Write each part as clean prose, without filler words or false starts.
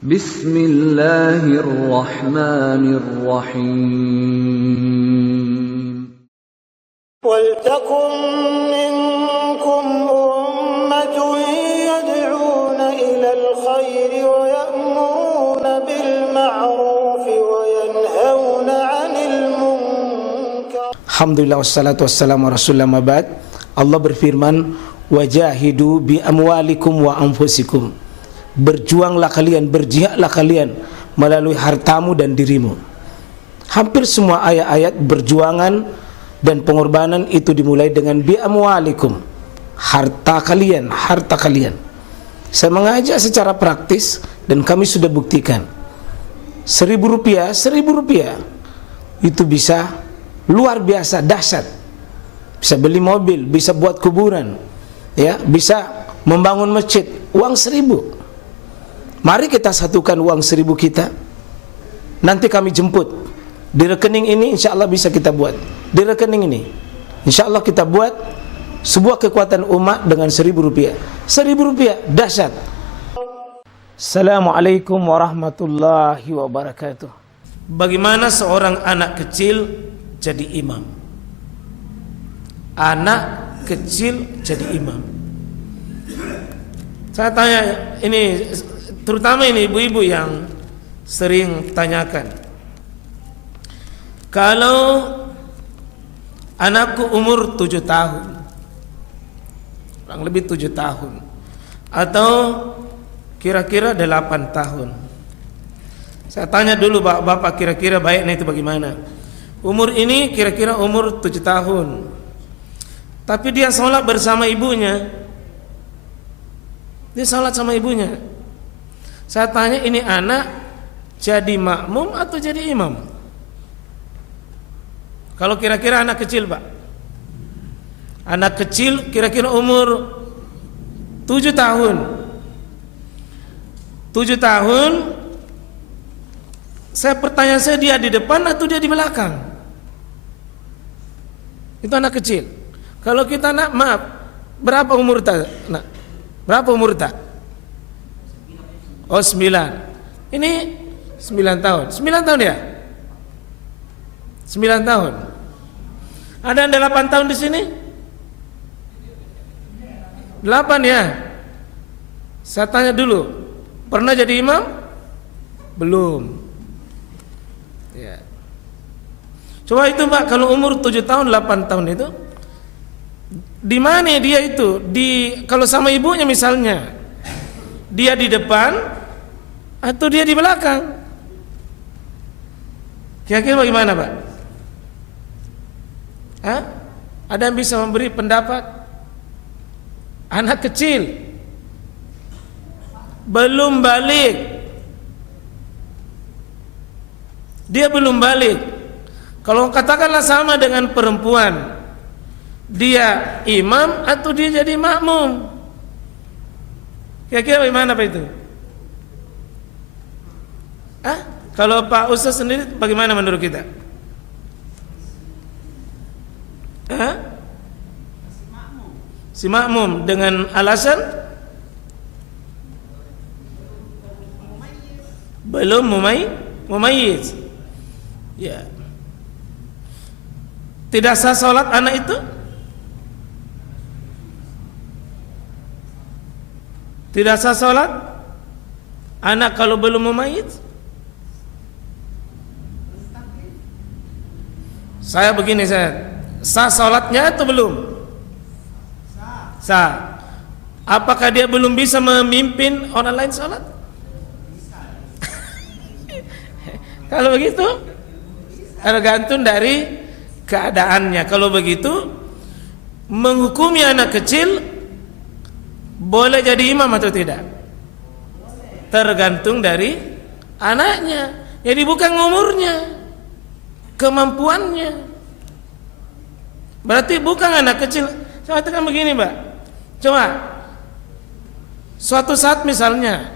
Bismillahirrahmanirrahim. وَلْتَكُنْ مِنْكُمْ أُمَّةٌ يَدْعُونَ إِلَى الْخَيْرِ وَيَأْمُرُونَ بِالْمَعْرُوفِ وَيَنْهَوْنَ عَنِ الْمُنْكَرِ. Alhamdulillah wassalatu wassalamu ala rasulillah mabad. Allah berfirman, wajahidu bi amwalikum wa anfusikum. Berjuanglah kalian, berjihadlah kalian melalui hartamu dan dirimu. Hampir semua ayat-ayat berjuangan dan pengorbanan itu dimulai dengan bi amwalikum, harta kalian, harta kalian. Saya mengajak secara praktis dan kami sudah buktikan. Rp1.000 itu bisa luar biasa dahsyat. Bisa beli mobil, bisa buat kuburan, ya, bisa membangun masjid. Uang 1.000. Mari kita satukan uang 1.000 kita. Nanti kami jemput. Di rekening ini insya Allah bisa kita buat. Di rekening ini insya Allah kita buat sebuah kekuatan umat dengan Rp1.000. Rp1.000 dahsyat. Assalamualaikum warahmatullahi wabarakatuh. Bagaimana seorang anak kecil jadi imam? Anak kecil jadi imam. Saya tanya ini, terutama ini ibu-ibu yang sering tanyakan. Kalau anakku umur 7 tahun, kurang lebih 7 tahun, atau kira-kira 8 tahun. Saya tanya dulu bapak kira-kira baiknya itu bagaimana? Umur ini kira-kira umur 7 tahun, tapi dia sholat bersama ibunya. Dia sholat sama ibunya. Saya tanya, ini anak jadi makmum atau jadi imam? Kalau kira-kira anak kecil, Pak, anak kecil kira-kira umur 7 tahun. 7 tahun, pertanyaan saya, dia di depan atau dia di belakang? Itu anak kecil. Kalau kita maaf, berapa umur tak? Nah, berapa umur tak? Oh, 9. Ini 9 tahun. 9 tahun ya? 9 tahun. Ada yang 8 tahun di sini? 8 ya? Saya tanya dulu, pernah jadi imam? Belum. Ya. Coba itu Pak, kalau umur 7 tahun, 8 tahun itu di mana dia itu? Kalau sama ibunya misalnya, dia di depan atau dia di belakang? Kira-kira bagaimana, Pak? Hah? Ada yang bisa memberi pendapat? Anak kecil belum balik, dia belum balik. Kalau katakanlah sama dengan perempuan, dia imam atau dia jadi makmum? Kira-kira bagaimana Pak itu? Kalau Pak Ustaz sendiri bagaimana menurut kita? Si makmum dengan alasan belum mumayyiz. Ya. Tidak sah salat anak itu? Tidak sah salat anak kalau belum mumayyiz? Saya begini, sah salatnya atau belum? Sah. Apakah dia belum bisa memimpin orang lain salat? Kalau begitu, tergantung dari keadaannya. Kalau begitu, menghukumi anak kecil boleh jadi imam atau tidak? Tergantung dari anaknya. Jadi bukan umurnya, kemampuannya. Berarti bukan anak kecil. Saya katakan begini, Mbak. Coba suatu saat misalnya,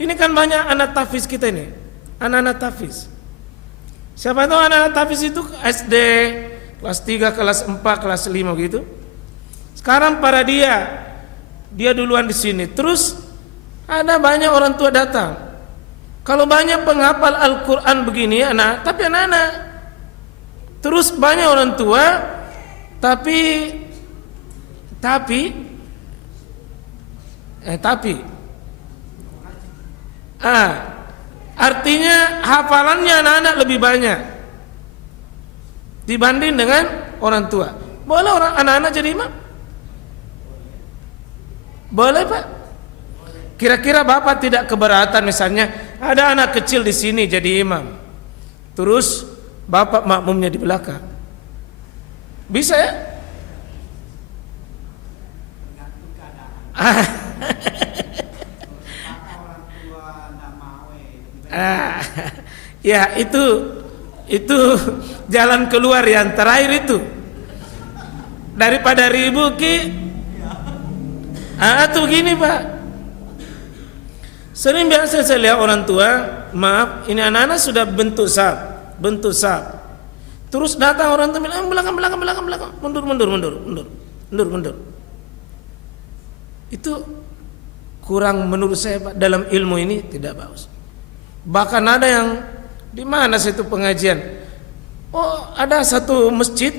ini kan banyak anak tahfiz kita ini, anak-anak tahfiz. Siapa tahu anak-anak tahfiz itu SD kelas 3, kelas 4, kelas 5 gitu. Sekarang para dia duluan di sini. Terus ada banyak orang tua datang. Kalau banyak penghafal Al-Quran begini anak, tapi anak-anak terus banyak orang tua, tapi artinya hafalannya anak-anak lebih banyak dibanding dengan orang tua. Boleh orang anak-anak jadi imam? Boleh Pak? Kira-kira Bapak tidak keberatan misalnya ada anak kecil di sini jadi imam, terus Bapak makmumnya di belakang, bisa ya? Ya itu jalan keluar yang terakhir itu, daripada ribu atau gini Pak. Sering biasa saya lihat orang tua, maaf, ini anak-anak sudah bentuk saf, terus datang orang tua bilang belakang, mundur. Itu kurang menurut saya Pak, dalam ilmu ini tidak bagus. Bahkan ada yang di mana situ pengajian, oh ada satu masjid,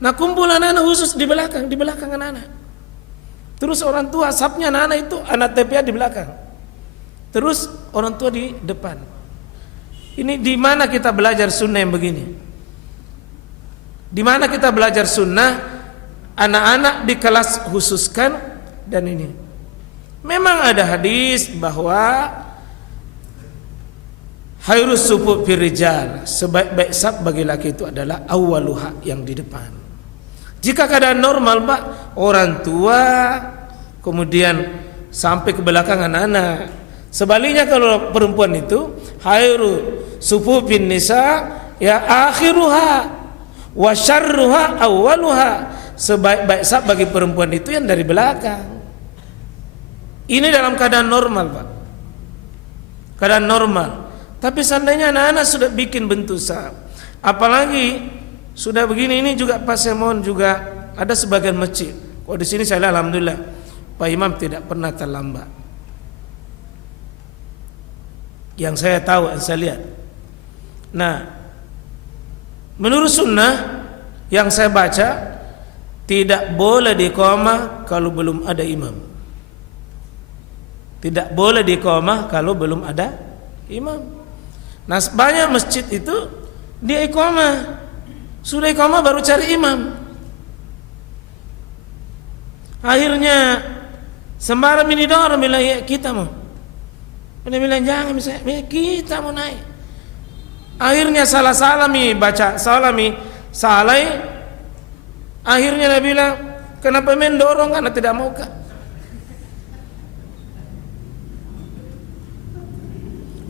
nah kumpul anak-anak khusus di belakang anak-anak. Terus orang tua safnya anak-anak itu anak TPA di belakang. Terus orang tua di depan. Ini di mana kita belajar sunnah yang begini? Di mana kita belajar sunnah? Anak-anak di kelas khususkan dan ini. Memang ada hadis bahwa hayrus sufuf fir rijal, sebaik-baik saf bagi laki itu adalah awwaluha, yang di depan. Jika keadaan normal Pak, orang tua kemudian sampai ke belakang anak-anak. Sebaliknya kalau perempuan itu khairu sufufin nisa ya akhiruha wa syarruha awwaluha, sebaik-baik saf bagi perempuan itu yang dari belakang. Ini dalam keadaan normal Pak, keadaan normal. Tapi seandainya anak-anak sudah bikin bentuk saf, apalagi sudah begini, ini juga Pak, saya mohon juga ada sebagian masjid. Oh di sini saya alhamdulillah Pak Imam tidak pernah terlambat. Yang saya tahu, yang saya lihat. Nah, menurut sunnah yang saya baca, tidak boleh diqamah kalau belum ada imam. Tidak boleh diqamah kalau belum ada imam. Nah, banyak masjid itu dia iqamah, sudah iqamah baru cari imam. Akhirnya sembarang ini orang bilang ya kita mau. Dia bilang jangan, misalnya kita mau naik. Akhirnya baca salai. Akhirnya dia bilang, kenapa mendorong karena tidak mau Kak?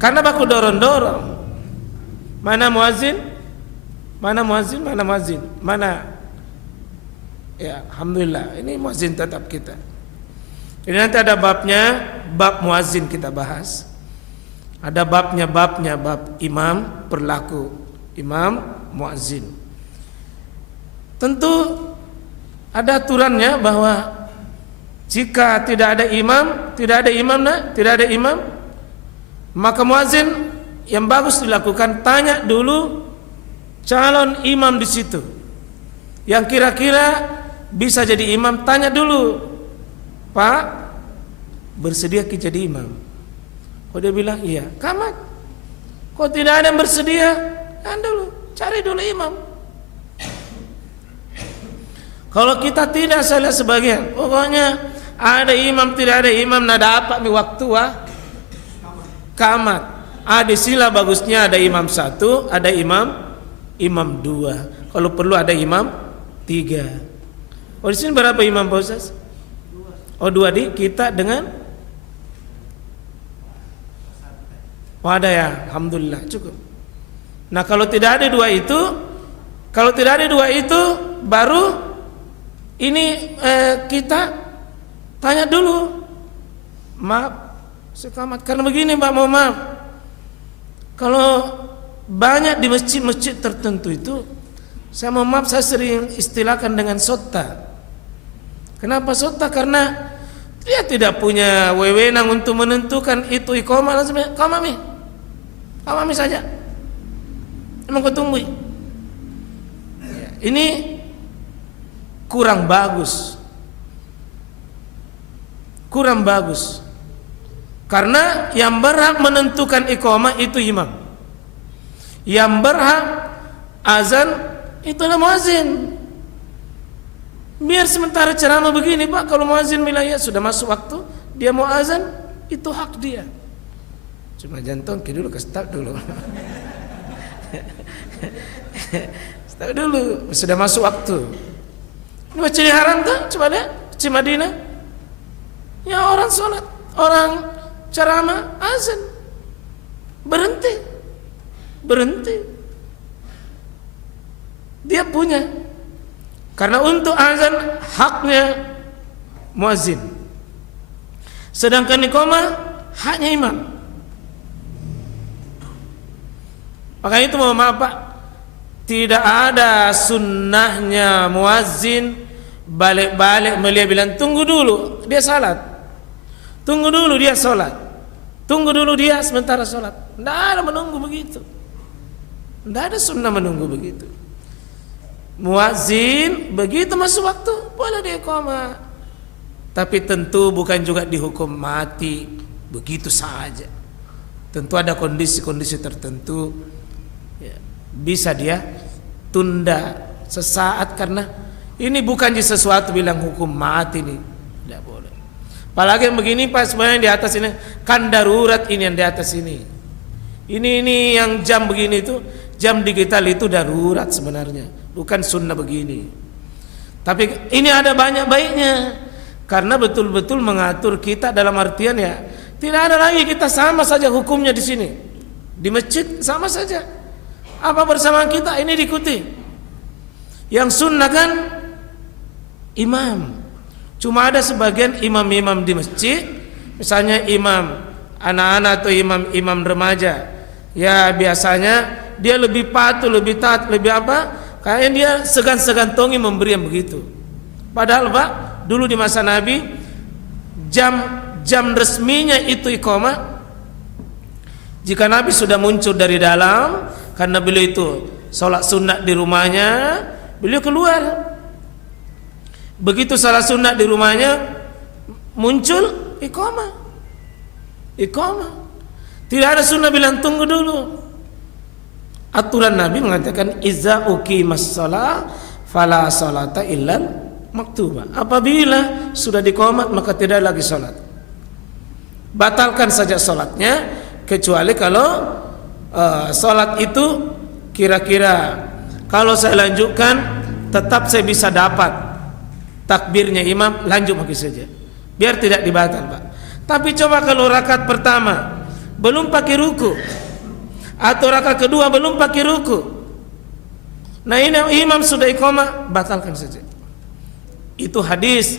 Karena baku dorong. Mana muazin? Mana? Ya, alhamdulillah, ini muazin tetap kita. Jadi nanti ada babnya, bab muazin kita bahas. Ada bab imam, perlaku imam muazin. Tentu ada aturannya bahwa jika tidak ada imam, maka muazin yang bagus dilakukan, tanya dulu calon imam di situ yang kira-kira bisa jadi imam, tanya dulu, Pak, bersedia kita jadi imam? Kok dia bilang iya. Kamat. Kok tidak ada yang bersedia? Kan dulu, cari dulu imam. Kalau kita tidak, saya lihat sebagian, pokoknya ada imam, tidak ada imam, nada apa mi waktu kamat. Ada sila bagusnya ada imam satu, ada imam dua. Kalau perlu ada imam tiga. Oh di sini berapa imam Pak Ustaz? Oh dua di kita dengan ada ya, alhamdulillah cukup. Nah kalau tidak ada dua itu, baru ini kita tanya dulu, maaf sekamat, karena begini Pak, mohon maaf, kalau banyak di masjid-masjid tertentu itu, saya mohon maaf, saya sering istilahkan dengan sota. Kenapa sota? Karena dia tidak punya wewenang untuk menentukan itu iqamah, langsung iqamah mi. Awami saja. Emang kau tunggu. Ini kurang bagus. Kurang bagus. Karena yang berhak menentukan iqamah itu imam. Yang berhak azan itulah muazin. Biar sementara ceramah begini, Pak, kalau muazin bilang ya sudah masuk waktu, dia mau azan, itu hak dia. Cuma jantung dulu, stop dulu. Stop dulu, sudah masuk waktu. Ini macam haram tak? Coba lihat, di Madinah. Ya orang sholat, orang ceramah, azan, berhenti. Dia punya. Karena untuk azan haknya muazin. Sedangkan iqamah haknya imam. Maka itu mohon maaf Pak, tidak ada sunnahnya muazin balik-balik melihat bilang tunggu dulu dia salat, tunggu dulu dia sholat, tunggu dulu dia sementara sholat. Tidak ada menunggu begitu. Tidak ada sunnah menunggu begitu. Muazin begitu masuk waktu boleh dia iqamah, tapi tentu bukan juga dihukum mati begitu saja. Tentu ada kondisi-kondisi tertentu ya, bisa dia tunda sesaat, karena ini bukan sesuatu bilang hukum mati nih, tidak boleh. Apalagi yang begini Pak, sebenarnya di atas ini kan darurat, ini yang di atas ini yang jam begini itu jam digital itu darurat sebenarnya, bukan sunnah begini. Tapi ini ada banyak baiknya, karena betul-betul mengatur kita dalam artian ya tidak ada lagi kita sama saja hukumnya di sini. Di masjid sama saja. Apa bersama kita ini diikuti. Yang sunnah kan imam. Cuma ada sebagian imam-imam di masjid, misalnya imam anak-anak atau imam-imam remaja, ya biasanya dia lebih patuh, lebih taat, lebih apa? Kayaknya dia segan-segantongi memberi yang begitu. Padahal Pak, dulu di masa Nabi jam resminya itu iqamah jika Nabi sudah muncul dari dalam, karena beliau itu sholat sunat di rumahnya, beliau keluar. Begitu sholat sunat di rumahnya muncul iqamah. Tidak ada sunnah bilang tunggu dulu. Aturan Nabi mengatakan iza uqimas shalah fala salata illal maktubah. Apabila sudah diqamat maka tidak lagi salat. Batalkan saja salatnya, kecuali kalau salat itu kira-kira kalau saya lanjutkan tetap saya bisa dapat takbirnya imam, lanjut lagi saja. Biar tidak dibatal, Pak. Tapi coba kalau rakaat pertama belum pakai ruku, atau rakaat kedua belum pakai ruku, nah ini imam sudah iqamah, batalkan saja. Itu hadis,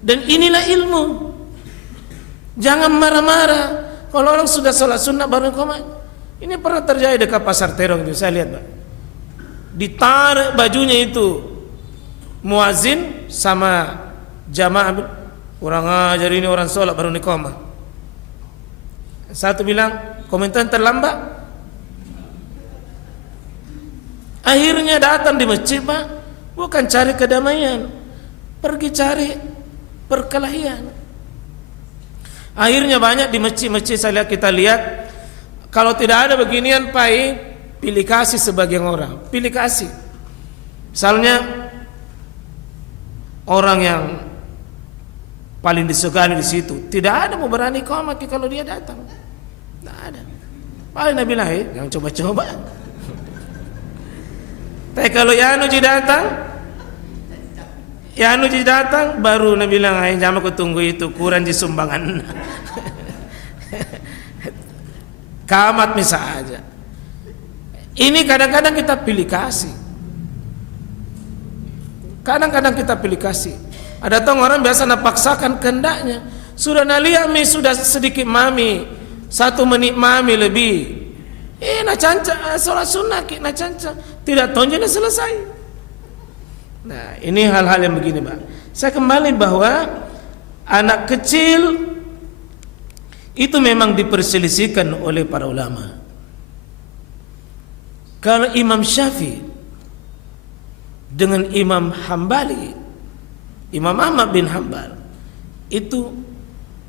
dan inilah ilmu. Jangan marah-marah kalau orang sudah sholat sunnah baru iqamah. Ini pernah terjadi dekat pasar Terong itu, saya lihat Pak. Ditarik bajunya itu muazin sama jamaah, orang ajar ini orang sholat baru iqamah. Satu bilang komentar terlambat. Akhirnya datang di masjid Pak, bukan cari kedamaian, pergi cari perkelahian. Akhirnya banyak di masjid-masjid saya lihat, kita lihat kalau tidak ada beginian Pak, pilih kasih sebagian orang, pilih kasih. Misalnya orang yang paling disegani di situ, tidak ada mau berani iqamah kalau dia datang, tidak ada. Paling Nabi bilang, jangan coba-coba. Tapi kalau Yanuji datang, baru Nabi bilang, jangan aku tunggu itu, kurang di sumbangan. Kamat misalnya. Ini kadang-kadang kita pilih kasih. Kadang-kadang kita pilih kasih. Ada orang biasa napaksakan kehendaknya. Sudah naliami, sudah sedikit mami, 1 menit mami lebih. Nak canca, sholat sunnah, nak canca. Tidak tonjolnya selesai. Nah, ini hal-hal yang begini, Pak. Saya kembali bahwa anak kecil itu memang diperselisihkan oleh para ulama. Kalau Imam Syafi'i dengan Imam Hambali, Imam Ahmad bin Hambal, itu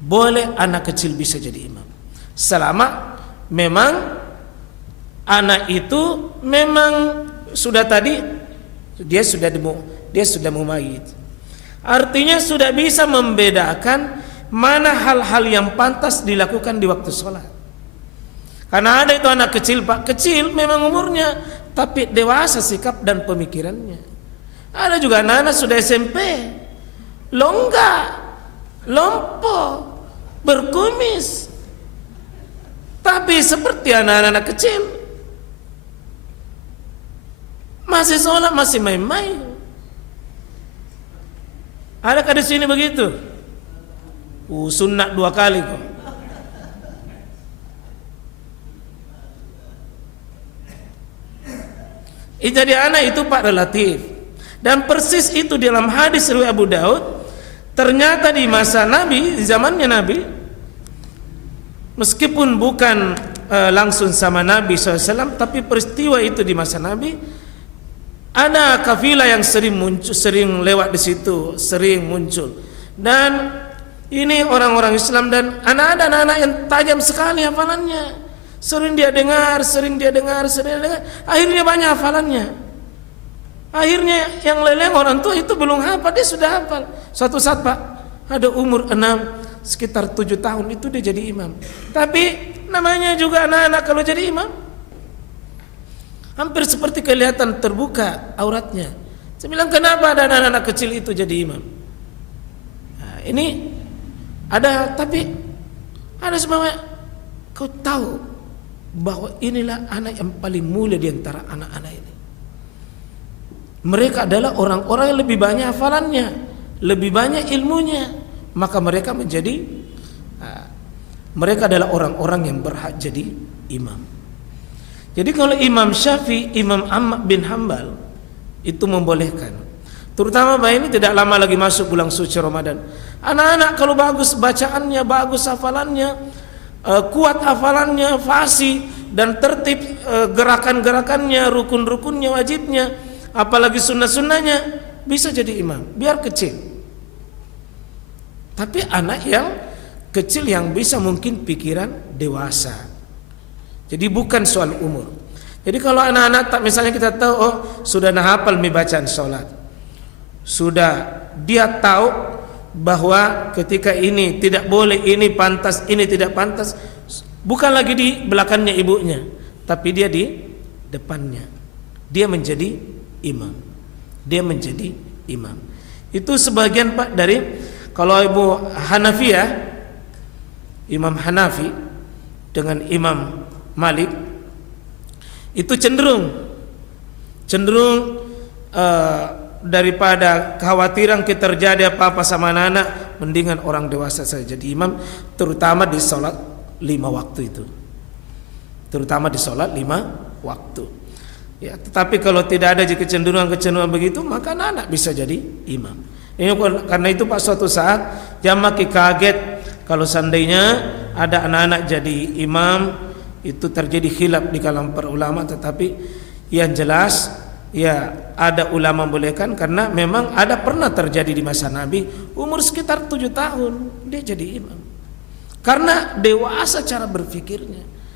boleh anak kecil bisa jadi imam, selama memang anak itu memang sudah tadi dia sudah mumayyiz. Artinya sudah bisa membedakan mana hal-hal yang pantas dilakukan di waktu sholat. Karena ada itu anak kecil, Pak, kecil memang umurnya, tapi dewasa sikap dan pemikirannya. Ada juga anak-anak sudah SMP, longgar, lompo, berkumis, tapi seperti anak-anak kecil, masih sholat, masih main-main. Adakah di sini begitu? Sunat 2 kali kok. Jadi anak itu Pak relatif. Dan persis itu dalam hadis riwayat Abu Daud, ternyata di masa Nabi, di zamannya Nabi, meskipun bukan langsung sama Nabi SAW, tapi peristiwa itu di masa Nabi, ada kafilah yang sering muncul, sering lewat di situ, sering muncul. Dan ini orang-orang Islam dan anak-anak yang tajam sekali hafalannya. Sering dia dengar, akhirnya banyak hafalannya. Akhirnya yang leleng orang tua itu belum hafal, dia sudah hafal. Suatu saat Pak, ada umur 6, sekitar 7 tahun itu dia jadi imam. Tapi namanya juga anak-anak kalau jadi imam, hampir seperti kelihatan terbuka auratnya. Saya bilang, kenapa ada anak-anak kecil itu jadi imam? Nah, ini ada, tapi ada semuanya. Kau tahu bahwa inilah anak yang paling mulia di antara anak-anak ini. Mereka adalah orang-orang yang lebih banyak hafalannya, lebih banyak ilmunya, maka mereka adalah orang-orang yang berhak jadi imam. Jadi kalau Imam Syafi'i, Imam Ahmad bin Hambal itu membolehkan. Terutama ini tidak lama lagi masuk bulan suci Ramadan. Anak-anak kalau bagus bacaannya, bagus hafalannya, kuat hafalannya, fasih dan tertib gerakan-gerakannya, rukun-rukunnya, wajibnya, apalagi sunnah-sunnahnya, bisa jadi imam, biar kecil. Tapi anak yang kecil yang bisa mungkin pikiran dewasa. Jadi bukan soal umur. Jadi kalau anak-anak tak, misalnya kita tahu, oh sudah hafal bacaan sholat, sudah dia tahu bahwa ketika ini tidak boleh, ini pantas, ini tidak pantas, bukan lagi di belakangnya ibunya, tapi dia di depannya. Dia menjadi imam. Dia menjadi imam. Itu sebagian Pak dari, kalau Ibu Hanafiyah, Imam Hanafi dengan Imam Malik itu cenderung daripada kekhawatiran kita terjadi apa-apa sama anak-anak, mendingan orang dewasa saja jadi imam, terutama di sholat 5 waktu itu. Terutama di sholat 5 waktu. Ya, tetapi kalau tidak ada kecenderungan begitu, maka anak-anak bisa jadi imam. Ini karena itu Pak, suatu saat jamaah kaget kalau seandainya ada anak-anak jadi imam, itu terjadi khilaf di kalangan para ulama, tetapi yang jelas ya ada ulama membolehkan karena memang ada pernah terjadi di masa Nabi, umur sekitar 7 tahun dia jadi imam. Karena dewasa cara berpikirnya.